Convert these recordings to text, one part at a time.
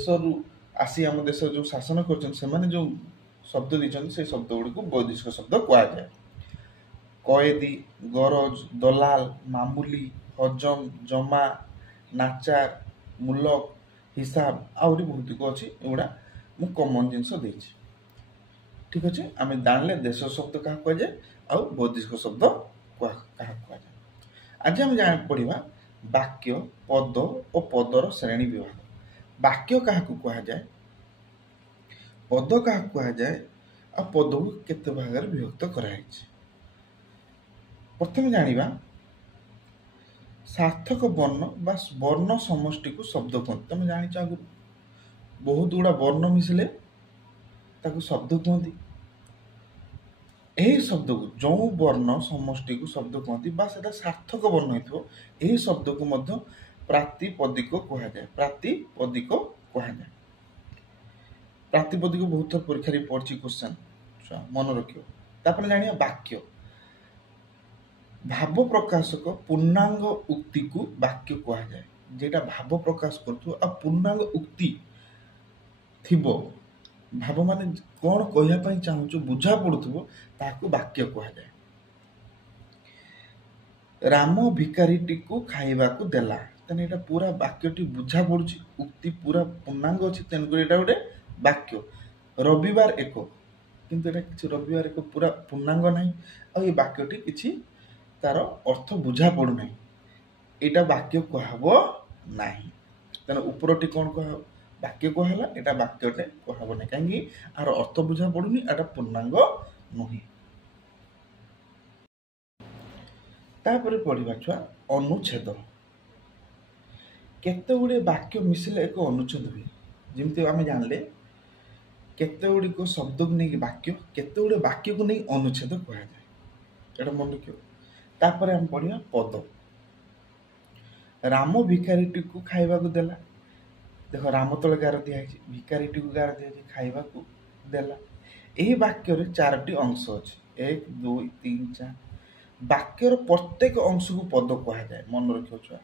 ଦେଶରୁ ଆସି ଆମ ଦେଶ ଯେଉଁ ଶାସନ କରୁଛନ୍ତି ସେମାନେ ଯେଉଁ ଶବ୍ଦ ଦେଇଛନ୍ତି ସେ ଶବ୍ଦ ଗୁଡ଼ିକୁ ବୈଦେଶିକ ଶବ୍ଦ କୁହାଯାଏ। କଏଦୀ, ଗରଜ, ଦଲାଲ, ମାମୁଲି, ହଜମ, ଜମା, ନାଚାର, ମୁଲକ, ହିସାବ ଆହୁରି ବହୁତିକ ଅଛି। ଏଗୁଡ଼ା ମୁଁ କମନ ଜିନିଷ ଦେଇଛି। ଠିକ ଅଛି, ଆମେ ଜାଣିଲେ ଦେଶ ଶବ୍ଦ କାହାକୁ କୁହାଯାଏ ଆଉ ବୈଦେଶିକ ଶବ୍ଦ କାହାକୁ କୁହାଯାଏ। ଆଜି ଆମେ ପଢିବା ବାକ୍ୟ, ପଦ ଓ ପଦର ଶ୍ରେଣୀ ବିଭାଗ। ବାକ୍ୟ କାହାକୁ କୁହାଯାଏ, ପଦ କାହାକୁ କୁହାଯାଏ ଆଉ ପଦକୁ କେତେ ଭାଗରେ ବିଭକ୍ତ କରାଯାଇଛି। ପ୍ରଥମେ ଜାଣିବା ସାର୍ଥକ ବର୍ଣ୍ଣ ବା ବର୍ଣ୍ଣ ସମଷ୍ଟିକୁ ଶବ୍ଦ କୁହନ୍ତି। ତମେ ଜାଣିଛ ଆଗରୁ ବହୁତ ଗୁଡ଼ା ବର୍ଣ୍ଣ ମିଶିଲେ ତାକୁ ଶବ୍ଦ କୁହନ୍ତି। ଏହି ଶବ୍ଦକୁ ଯେଉଁ ବର୍ଣ୍ଣ ସମଷ୍ଟିକୁ ଶବ୍ଦ କୁହନ୍ତି ବା ସେଟା ସାର୍ଥକ ବର୍ଣ୍ଣ ହେଇଥିବ ଏହି ଶବ୍ଦକୁ ମଧ୍ୟ ପ୍ରାତିପଦିକ କୁହାଯାଏ। ପ୍ରାତିପଦିକ କୁହାଯାଏ। ପ୍ରାତିପଦିକ ବହୁତ ଥର ପରୀକ୍ଷାରେ ପଡିଛି କ୍ୱେଶ୍ଚନ, ମନେ ରଖିବ। ତାପରେ ଜାଣିବା ବାକ୍ୟ। ଭାବ ପ୍ରକାଶକ ପୂର୍ଣ୍ଣାଙ୍ଗ ଉକ୍ତିକୁ ବାକ୍ୟ କୁହାଯାଏ। ଯେଟା ଭାବ ପ୍ରକାଶ କରୁଥିବ ଆଉ ପୂର୍ଣ୍ଣାଙ୍ଗ ଉକ୍ତି ଥିବ, ଭାବ ମାନେ କଣ କହିବା ପାଇଁ ଚାହୁଁଛୁ ବୁଝା ପଡୁଥିବ, ତାହାକୁ ବାକ୍ୟ କୁହାଯାଏ। ରାମ ଭିକାରୀଟିକୁ ଖାଇବାକୁ ଦେଲା, ତେଣୁ ଏଇଟା ପୁରା ବାକ୍ୟଟି ବୁଝା ପଡୁଛି, ଉକ୍ତି ପୁରା ପୂର୍ଣ୍ଣାଙ୍ଗ ଅଛି, ତେଣୁକରି ଏଇଟା ଗୋଟେ ବାକ୍ୟ। ରବିବାର ଏକ, କିନ୍ତୁ ଏଇଟା କିଛି ରବିବାର ଏକ ପୁରା ପୂର୍ଣ୍ଣାଙ୍ଗ ନାହିଁ ଆଉ ଏ ବାକ୍ୟଟି କିଛି ତାର ଅର୍ଥ ବୁଝା ପଡୁନାହିଁ, ଏଇଟା ବାକ୍ୟ କୁହାହବ ନାହିଁ। ତେଣୁ ଉପରଟି କଣ କୁହାହବ, ବାକ୍ୟ କୁହାହେଲା, ଏଇଟା ବାକ୍ୟଟେ କୁହାହବ ନାହିଁ, କାହିଁକି ଆର ଅର୍ଥ ବୁଝା ପଡୁନି, ଏଟା ପୂର୍ଣ୍ଣାଙ୍ଗ ନୁହେଁ। ତାପରେ ପଢିବା ଛୁଆ ଅନୁଚ୍ଛେଦ। କେତେ ଗୁଡ଼ିଏ ବାକ୍ୟ ମିଶିଲେ ଏକ ଅନୁଚ୍ଛେଦ ହୁଏ। ଯେମିତି ଆମେ ଜାଣିଲେ କେତେ ଗୁଡ଼ିକ ଶବ୍ଦକୁ ନେଇକି ବାକ୍ୟ, କେତେ ଗୁଡ଼ିଏ ବାକ୍ୟକୁ ନେଇ ଅନୁଚ୍ଛେଦ କୁହାଯାଏ, ଏଟା ମନେ ରଖିବ। ତାପରେ ଆମେ ପଢିବା ପଦ। ରାମ ଭିକାରୀଟିକୁ ଖାଇବାକୁ ଦେଲା, ଦେଖ ରାମ ତଳେ ଗାର ଦିଆହେଇଛି, ଭିକାରୀଟିକୁ ଗାର ଦିଆଯାଇଛି, ଖାଇବାକୁ ଦେଲା। ଏହି ବାକ୍ୟରେ 4ଟି ଅଂଶ ଅଛି, 1 2 3 4। ବାକ୍ୟର ପ୍ରତ୍ୟେକ ଅଂଶକୁ ପଦ କୁହାଯାଏ, ମନେ ରଖିବ ଛୁଆ।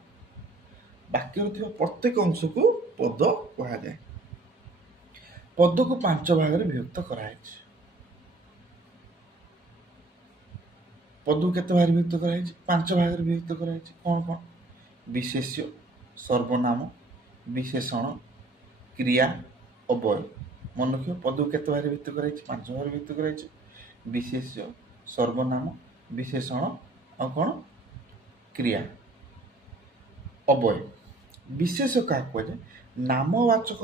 ବାକ୍ୟରେ ଥିବା ପ୍ରତ୍ୟେକ ଅଂଶକୁ ପଦ କୁହାଯାଏ। ପଦକୁ 5 ଭାଗରେ ବିଭକ୍ତ କରାଯାଇଛି। ପଦକୁ କେତେ ଭାଗରେ ବିଭକ୍ତ କରାଯାଇଛି, 5 ଭାଗରେ ବିଭକ୍ତ କରାଯାଇଛି। କଣ କଣ, ବିଶେଷ୍ୟ, ସର୍ବନାମ, ବିଶେଷଣ, କ୍ରିୟା, ଅବୟ। ମନେ ରଖିବ ପଦକୁ କେତେ ଭାଗରେ ବିଭକ୍ତ କରାଯାଇଛି, 5 ଭାଗରେ ବିଭକ୍ତ କରାଯାଇଛି। ବିଶେଷ୍ୟ, ସର୍ବନାମ, ବିଶେଷଣ ଆଉ କଣ, କ୍ରିୟା, ଅବୟ। ବିଶେଷ କାହାକୁ କୁହାଯାଏ, ନାମବାଚକ